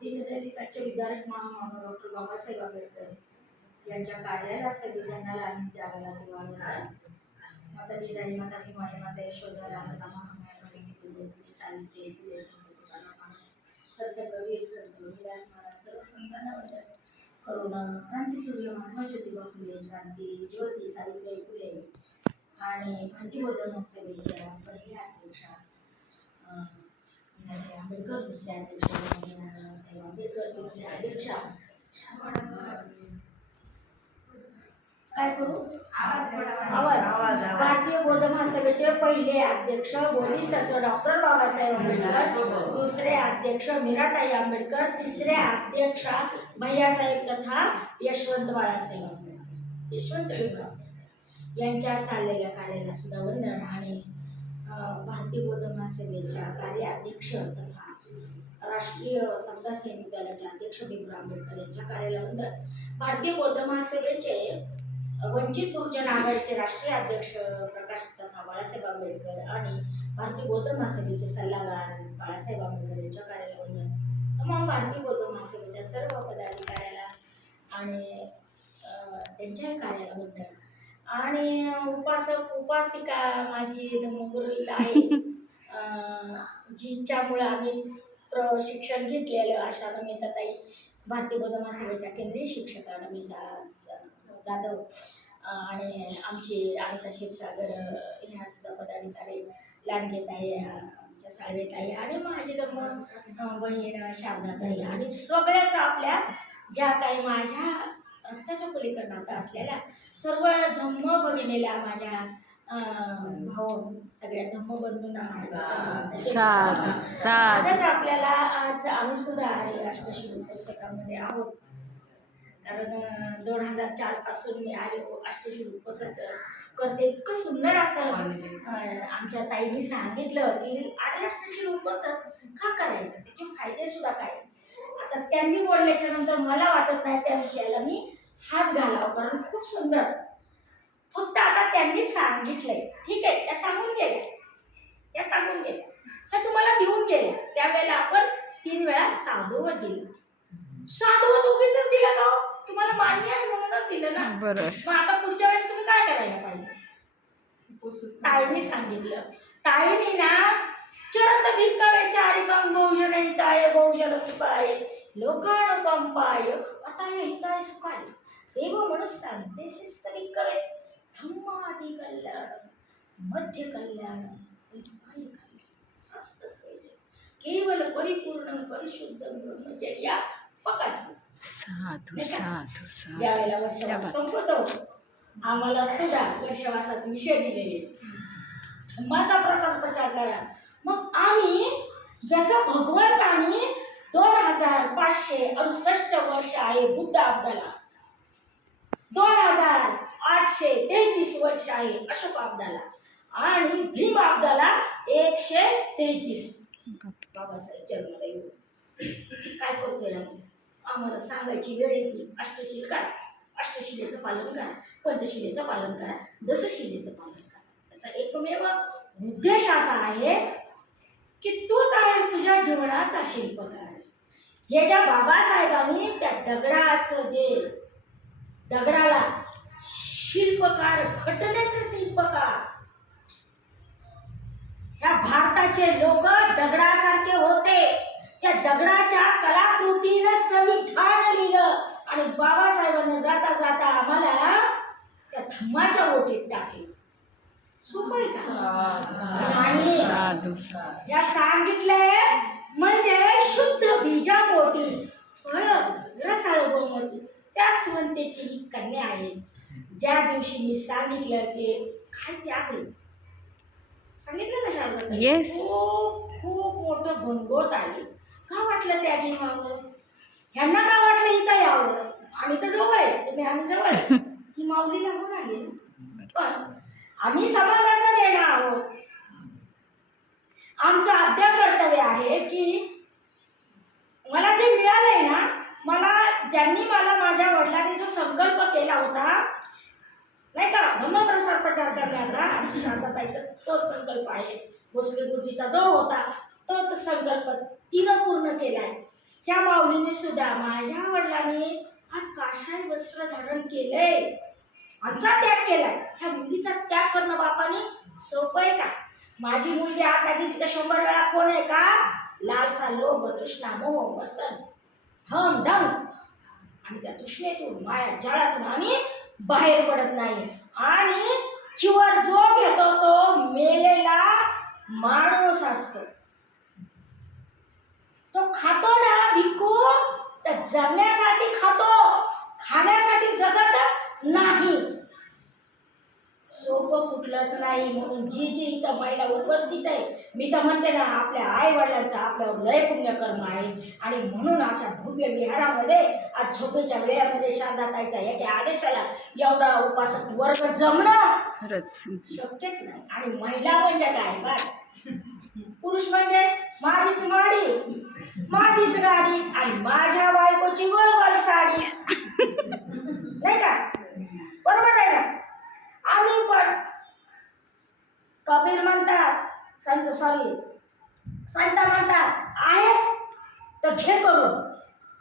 दीनदलिताचे विदारक महामानव डॉक्टर बाबासाहेब आंबेडकर यांच्या कार्याला संविधानाला आणि त्यागाला दिवाळी माताजी राणी माता भीमाई माता यशोदा राधा महामाया सावित्री फुले संत कबीर संत विलास महाराज सर्व संतांना वंदन करून क्रांतीसूर्य महात्मा ज्योतिबा फुले क्रांती ज्योती सावित्री फुले आणि भारतीय सेवेच्या पहिल्या अध्यक्षा आंबेडकर दुसऱ्या अध्यक्ष आंबेडकर दुसऱ्या अध्यक्षा काय करू आवाज भारतीय बौद्ध महासभेचे पहिले अध्यक्ष बोधिसत्व डॉक्टर बाबासाहेब आंबेडकर, दुसरे अध्यक्ष मीराताई आंबेडकर, तिसरे अध्यक्ष भैयासाहेब तथा यशवंत बाळासाहेब आंबेडकर, यशवंत आंबेडकर यांच्या चाललेल्या कार्याला सुद्धा वंदन आणि भारतीय बौद्ध महासभेच्या कार्याध्यक्ष तथा राष्ट्रीय समता सैनिक दलाचे अध्यक्ष भीमराव आंबेडकर यांच्या कार्याला वंदन. भारतीय बौद्ध महासभेचे वंचित बहुजन आघाडीचे राष्ट्रीय अध्यक्ष प्रकाश तथा बाळासाहेब आंबेडकर आणि भारतीय बौद्ध महासभेचे सल्लागार बाळासाहेब आंबेडकर यांच्या कार्याला वंदन. तमाम भारतीय बौद्ध महासभेच्या सर्व पदाधिकाऱ्याला आणि त्यांच्याही कार्याला वंदन. आणि उपासिका माझी धर्मगुरू आहे जिच्यामुळे आम्ही शिक्षण घेतलेलं अशा नमिताताई भारतीय बौद्ध महासभेच्या केंद्रीय शिक्षका नमिता जाधव आणि आमची अनिता क्षीरसागर ह्या सुद्धा पदाधिकारी लाडगेताई आमच्या साळवेताई आणि माझी धर्म बहीण शारदाताई आणि सगळ्याच आपल्या ज्या काही माझ्या रक्ताच्या पलीकडे नातं असलेल्या सर्व धम्म भगिनीला माझ्या भाऊ सगळ्या धम्मबंधूंना आजच आपल्याला आज आम्ही सुद्धा आहे अष्टशिव पुस्तकामध्ये आहोत. कारण 2004 पासून मी आले अष्टशिव पुस्तक करते. इतकं सुंदर असं आमच्या ताईंनी सांगितलं की अरे अष्टशिव पुस्तक का करायचं, त्याचे फायदे सुद्धा काय. आता त्यांनी बोलल्याच्या नंतर मला वाटत नाही त्या विषयाला मी हात घालावं, कारण खूप सुंदर. फक्त आता त्यांनी सांगितलंय ठीक आहे, त्या सांगून गेल्या त्या तुम्हाला देऊन गेल्या. त्यावेळेला आपण 3 वेळा साधुवत दिलं. साधुवत उगीच दिलं का तुम्हाला मान्य आहे म्हणूनच दिलं ना. मग आता पुढच्या वेळेस तुम्ही काय करायला पाहिजे. ताईंनी सांगितलं. ताईंनी ना चरंत भिक्कावे चारिकं बहुजन हिताय बहुजन सुखाय लोकानुकंपाय अताय हिताय सुखाय देव मनस्सांते शिस्त भिक्कावे धम्मादि कल्याण मध्य कल्याण साई कल्याण शास्त्र स्वयजे केवल परिपूर्ण परिशुद्ध ब्रह्मचर्या पकास. साधू साधू साधू. ज्यावेळेला वर्षवास संपतो आम्हाला सुद्धा वर्षवासात विषय दिलेले धम्माचा प्रचार करा. मग आम्ही जसं भगवंतानी 2568 वर्ष आहे बुद्ध अब्दाला, 2833 वर्ष आहे अशोक अब्दाला आणि भीम अब्दाला 133 बाबासाहेब जन्माला येऊ. काय करतोय आम्हाला सांगायची वेळ येते. अष्टशील करा, अष्टशिलेचं पालन करा, पंचशिलेचं पालन करा, दशशिलेचं पालन करा. त्याचा एकमेव उद्देश असा आहे की तूच आहेस तुझ्या जीवनाचा शिल्पकार. हे ज्या बाबासाहेबांनी त्या दगडाचं जे दगडाला शिल्पकार घटनेचे शिल्पकार ह्या भारताचे लोक दगडासारखे होते. त्या दगडाच्या कलाकृतीनं संविधान लिहिलं आणि बाबासाहेबांना जाता जाता आम्हाला त्या धम्माच्या ओटीत टाकले. या सांगितलंय म्हणजे शुद्ध बीजापोटी फळ रसाळ गोमती त्याच म्हणतेची ही कन्या आहे. ज्या दिवशी मी सांगितलं की काय ते आहे सांगितलं ना शारदा, खूप मोठं घनगोत आहे. का वाटलं त्या घेऊन ह्यांना का वाटलं इथं यावं, आम्ही तर जवळ आहे, तुम्ही आम्ही जवळ आहे, ही माऊली लागून आली. पण आम्ही समाजाचं देणं आहोत. आमचं आद्य कर्तव्य आहे की मला जे मिळालंय ना, ज्यांनी मला माझ्या वडिलांनी जो संकल्प केला होता नाही का धम्मप्रसार प्रचार करण्याचा, आमची शारदाताईचा तोच संकल्प आहे. भोसले गुरुजीचा जो होता तो संकल्प तिनं पूर्ण केलाय. ह्या माऊलीने सुद्धा माझ्या वडिलांनी आज काशाय वस्त्र धारण केलंय, आमचा त्याग केलाय. ह्या मुलीचा त्याग करणं बापाने सोपं आहे का? माझी मुलगी आता गेली तर 100 वेळा कोण आहे का? लालसा लोभ तृष्णा मोह मस्तन हम डम, आणि त्या तृष्णेतून माया जाळातून आम्ही बाहेर पडत नाही. आणि चिवर जो घेतो तो मेलेला माणूस असतो. तो खातो ना भिकू, तर जगण्यासाठी खातो, खाण्यासाठी जगत नाही. सोपं कुठलंच नाही. म्हणून जी जी इथं महिला उपस्थित आहे, मी तर म्हणते ना, आपल्या आई वडिलांचं आपल्यावर लय पुण्यकर्म आहे. आणि म्हणून अशा भव्य विहारामध्ये आज झोपेच्या वेळेमध्ये शारदाताईचा एका आदेशाला एवढा उपासक वर्ग जमणं खरंच शक्यच नाही. आणि महिला म्हणजे काय? बस पुरुष म्हणजे माझीच माडी, माझीच गाडी आणि माझ्या बायकोची गोलगोल साडी, नाही का? बरोबर आहे ना? आम्ही पण कबीर म्हणतात, संत म्हणतात, आहेस तर घे करून,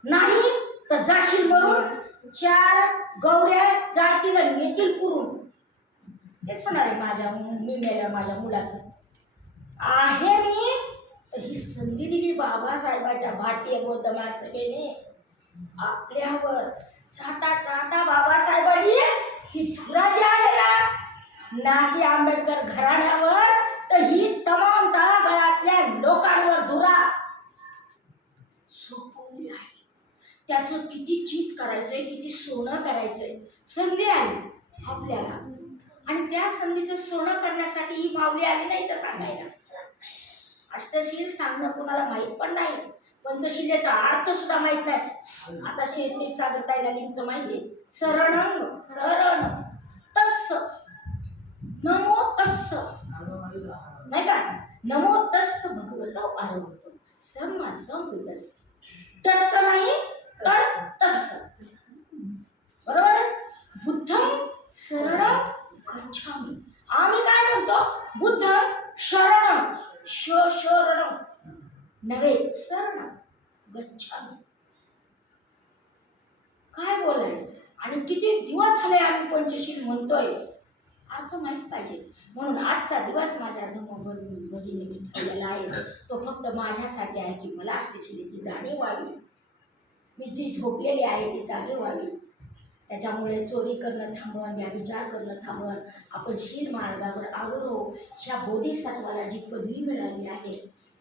नाही तर जाशील मरून, 4 गौऱ्या जातील आणि येतील पुरून. तेच होणार आहे मी मेल्या माझ्या मुलाचं. आहे मी तर ही संधी दिली बाबासाहेबाच्या भारतीय बौद्ध महासभेने आपल्यावर. जाता जाता बाबासाहेबांनी ही धुरा जी आहे ना, नाही आंबेडकर घराण्यावर, तर ही तमाम तळागाळातल्या लोकांवर धुरा सोपवली आहे. त्याचं किती चीज करायचंय, किती सोनं करायचंय, संधी आली आपल्याला. आणि त्या संधीचं सोनं करण्यासाठी ही माऊली आली नाही तर सांगायला. अष्टशील सांगणं कोणाला माहीत पण नाही, पंचशिलेचा अर्थ सुद्धा माहीत नाही. आता श्री सागरताईला लिंगचं माहिती, शरणं शरण तस्स, नमो तस्स, नाही का? नमो तस्स भगवतो आरवतो सम्मा संबुद्धस्स. तस्स नाही तर तस्स, बरोबर? बुद्धं शरणं गच्छामि. आम्ही काय म्हणतो? बुद्धं शरणं, शरणं नव्हे, शरणं गच्छामि. काय बोलायचं? आणि किती दिवस झाले आम्ही पंचशील म्हणतोय, अर्थ माहीत पाहिजे. म्हणून आजचा दिवस माझ्या भगिनीने ठेवलेला आहे, तो फक्त माझ्यासाठी आहे की मला अष्टशिलेची जाणीव व्हावी, मी जी झोपलेली आहे ती जागी व्हावी. त्याच्यामुळे चोरी करणं थांबवून, व्यभिचार करणं थांबवून आपण शील मार्गावर आलो. ह्या बोधिसत्वाला जी पदवी मिळाली आहे,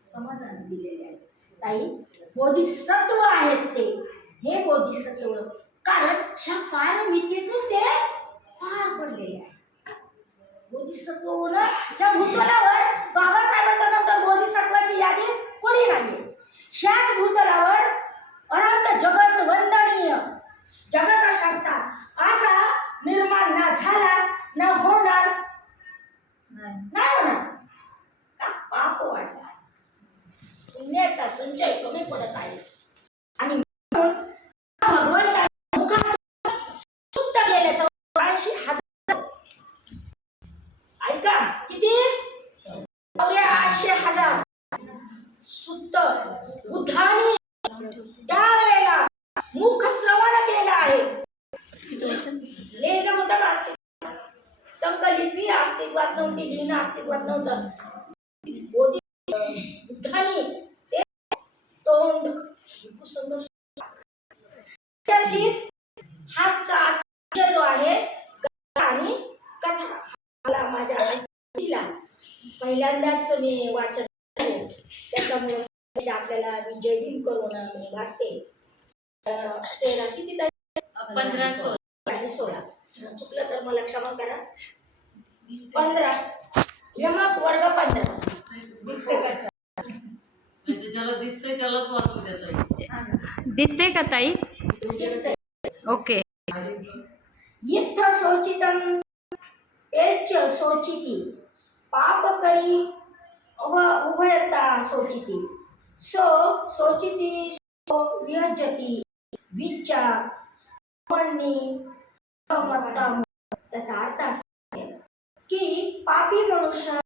समाजाने दिलेली आहे. ताई, बोधिसत्व आहेत ते, हे बोधिसत्व, कारण ह्या पारमितीतून ते पार पडलेले आहे. बोधिसत्व होणं त्या भूतलावर, बाबासाहेबांच्या नंतर बोधिसत्वाची यादी कोणी नाही. ह्याच भूतलावर अनंत जगत वंदनीय जगत शास्त्र असा निर्माण ना झाला ना होणार, नाही होणार का? पाप वाढला, पुण्याचा संचय कमी पडत आहे. आणि भगवंता सुप्त गेल्याचं 80,000, ऐका किती? 80,000 सुप्त बुद्धानी त्यावेळेला मुख श्रवण केलं आहे. लिहिलं होतं का? अस्तित्वात टंकलिपी अस्तित्वात नव्हती, लिहिणं अस्तित्वात नव्हतं. बुद्धानी ते तोंड त्यातलीच हातचा जो आहे आणि कथा, मला माझ्या दिला पहिल्यांदाच मी वाचन केलं, त्याच्यामुळे आपल्याला मी जय भीम करून मी वाचते. 13 किती तारीख? 15, 16. चुकलं तर मला क्षमा करा. 15 यमक वर्ग 15 दिसते का? ज्याला दिसते त्यालाच वाचू देता. दिसते का ताई? दिसते. ओके. इत्थ शोचितं एच शोचिती, पाप करी उभयता शोचिती, सो शोचिती सो विहज्जती, विच्चा मन्नी मत्ता. त्याचा अर्थ असा आहे की पापी मनुष्य